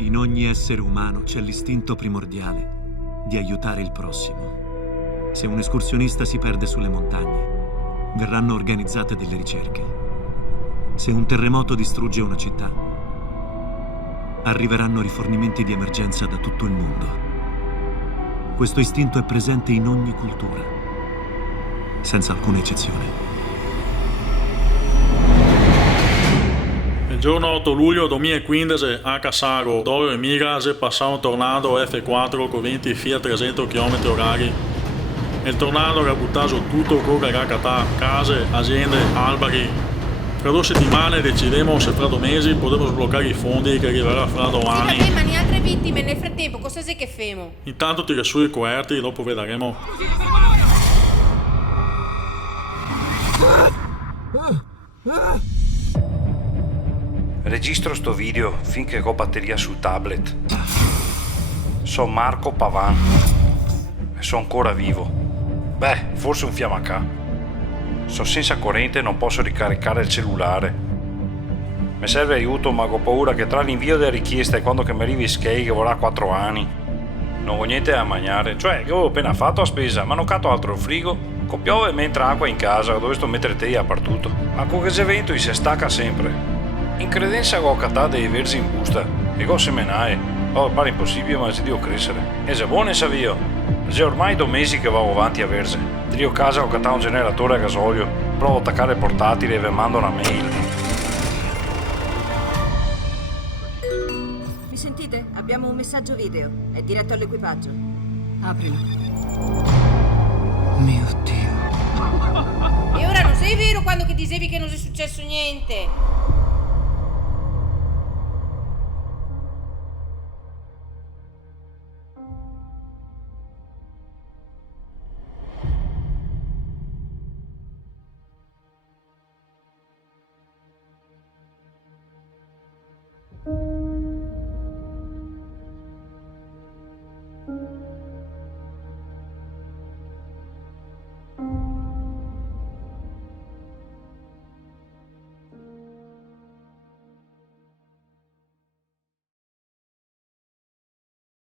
In ogni essere umano c'è l'istinto primordiale di aiutare il prossimo. Se un escursionista si perde sulle montagne, verranno organizzate delle ricerche. Se un terremoto distrugge una città, arriveranno rifornimenti di emergenza da tutto il mondo. Questo istinto è presente in ogni cultura, senza alcuna eccezione. Il giorno 8 luglio 2015 a Cassaro, dove Miras passava un tornado F4 con venti fino a 300 km/h. Il tornado ha buttato tutto quello che era case, aziende, alberi. Tra 2 settimane decideremo se fra 2 mesi potremo sbloccare i fondi che arriverà fra 2 anni. Sì, ma ne altre vittime nel frattempo, cosa sei che femo? Intanto tira su i coerti, dopo vedremo. Registro sto video finché ho batteria sul tablet. Sono Marco Pavan e sono ancora vivo. Beh, forse un fiammacà. Sono senza corrente e non posso ricaricare il cellulare. Mi serve aiuto, ma ho paura che tra l'invio delle richieste e quando che mi arrivi Sky che vorrà 4 anni non ho niente da mangiare. Cioè, che avevo appena fatto a spesa, ma non catto altro il frigo. Piove mentre acqua in casa, dove sto mettere te dappertutto. Ma con questo evento si stacca sempre. In credenza ho cattato dei verzi in busta e ho semenare. Pare impossibile, ma ci devo crescere. E se buone savio. Già ormai 2 mesi che vado avanti a verze. Io a casa ho cattato un generatore a gasolio. Provo a attaccare il portatile e vi mando una mail. Mi sentite? Abbiamo un messaggio video. È diretto all'equipaggio. Aprilo. Mio Dio. E ora non sei vero quando che dicevi che non è successo niente?